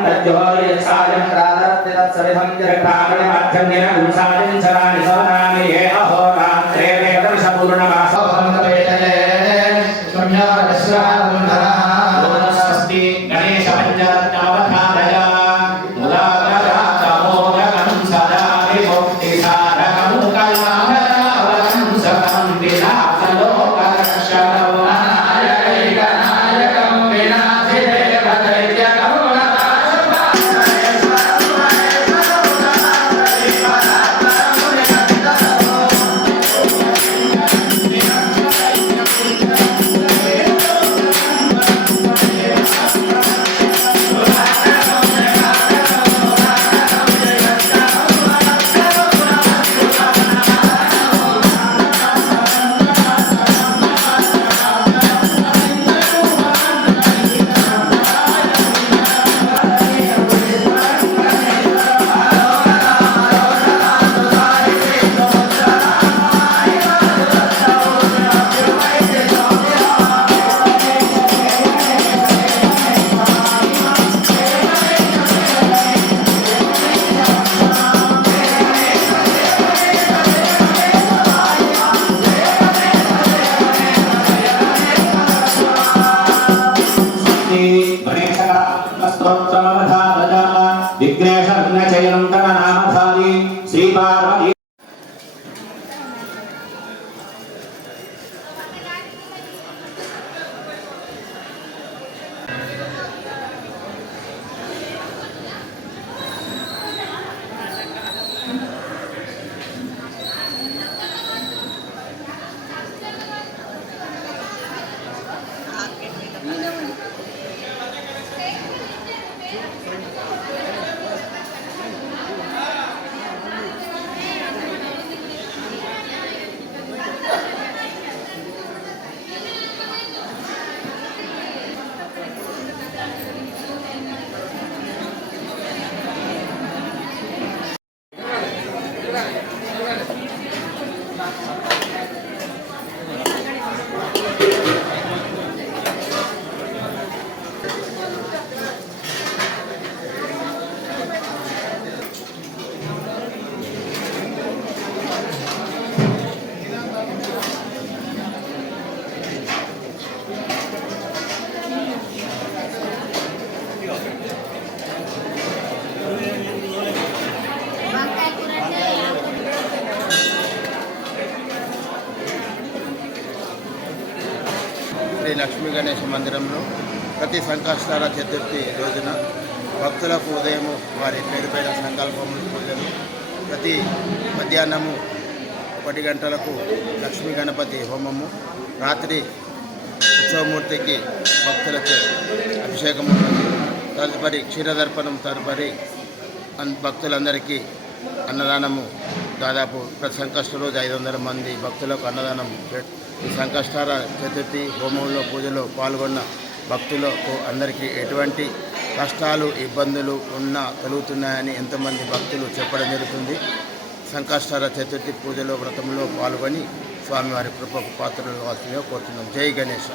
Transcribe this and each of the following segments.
तज्जोर्यक्षायं प्रातरत्य तत्सविधं जग्रामणि माध्यम्येन पुंसादिं सराणि सोनामि ये अहोरात्रे वेदविषपूर्णमास శ్రీ లక్ష్మీ గణేష మందిరంలో ప్రతి సంకష్టాల చతుర్థి రోజున భక్తులకు ఉదయము వారి పేరు పైన సంకల్పములు పూజలు ప్రతి మధ్యాహ్నము ఒకటి గంటలకు లక్ష్మీ గణపతి హోమము. రాత్రి ఉత్సవమూర్తికి భక్తులకు అభిషేకం ఉంటుంది తదుపరి క్షీరదర్పణం తదుపరి అన్- భక్తులందరికీ అన్నదానము. దాదాపు ప్రతి సంకష్ట రోజు ఐదు వందల మంది భక్తులకు అన్నదానం ఈ సంకష్టార చతుర్థి హోమంలో పూజలో పాల్గొన్న భక్తులకు అందరికీ ఎటువంటి కష్టాలు ఇబ్బందులు ఉన్నా కలుగుతున్నాయని ఎంతమంది భక్తులు చెప్పడం జరుగుతుంది. సంకష్టార చతుర్థి పూజలో వ్రతంలో పాల్గొని స్వామివారి కృపకు పాత్రలు కావాల్సిందిగా కోరుతున్నాం. జై గణేష్.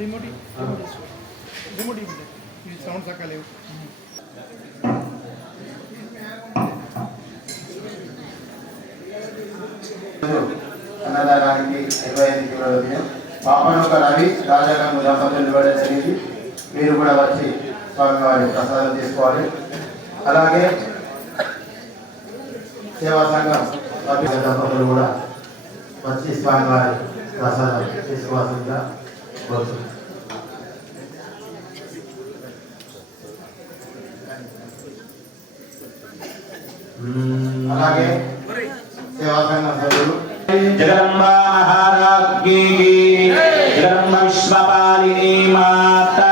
రిమోట్ రిమోట్ ఇది సౌండ్ చక్కగా లేవు. అన్నదానానికి ఇరవై ఐదు కిలోల బియ్యం పాపనొక్క రవి రాజాగంగు దంపతులు ఇవ్వడం జరిగింది మీరు కూడా వచ్చి స్వామివారి ప్రసాదం తీసుకోవాలి. అలాగే సేవా సంఘం సభ్యుల దంపతులు కూడా వచ్చి స్వామివారి ప్రసాదం తీసుకోవాల్సిందిగా అలాగే సేవా సంఘం సభ్యులు జగదంబా మహారాజ్ఞీ జగదంబ విశ్వపాలిని माता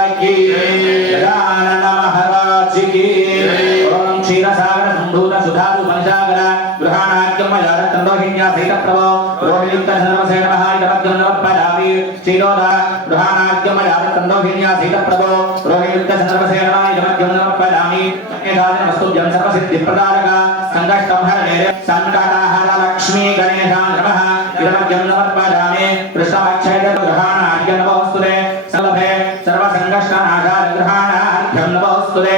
విప్రదారక సంఘష్టంహర నేరే సంకటాహార లక్ష్మీ గణేశా నమః. ఇదమగ్యం నమఃపదామే కృష్ణాక్షయ గ్రహాణ అర్ఘ్య నమఃస్తుతే సలభే సర్వ సంఘష్ట నాశార గ్రహాణ అర్ఘ్యం నమఃస్తుతే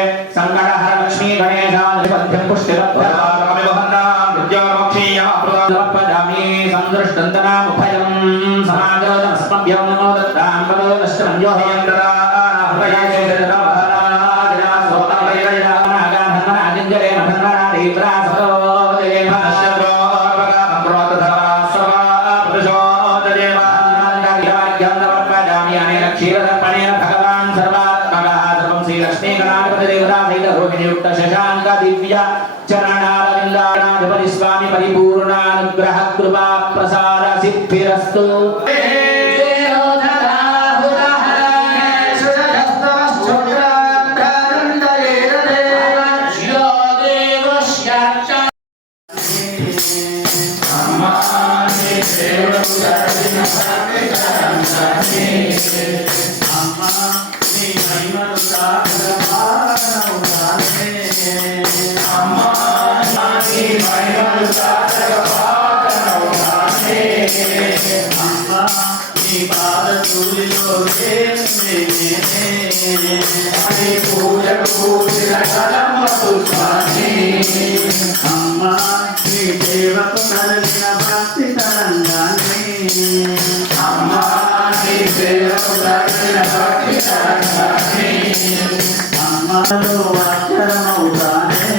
లక్ష్మీ గణేశా నిబంధ్యం పుష్టిరత్వ అంజలి మహంగణ దీప్రా సరోజయ క్షీరదర్పణేన భగవాన్ సర్వాత్మక సర్వం శ్రీ లక్ష్మీ గణాధిపతి దేవతా సైత భోగినియుక్త శశాంక దివ్య చరణారవిందానాధిపతి స్వామి పరిపూర్ణానుగ్రహ కృపా ప్రసార సిద్ధిరస్తు అమ్మా నీ సేవకు కలిగిన భక్తి తరంగాన్ని అమ్మా నీ సేవకు కలిగిన భక్తి తరంగాన్ని అమ్మలో అక్షరమవుతానే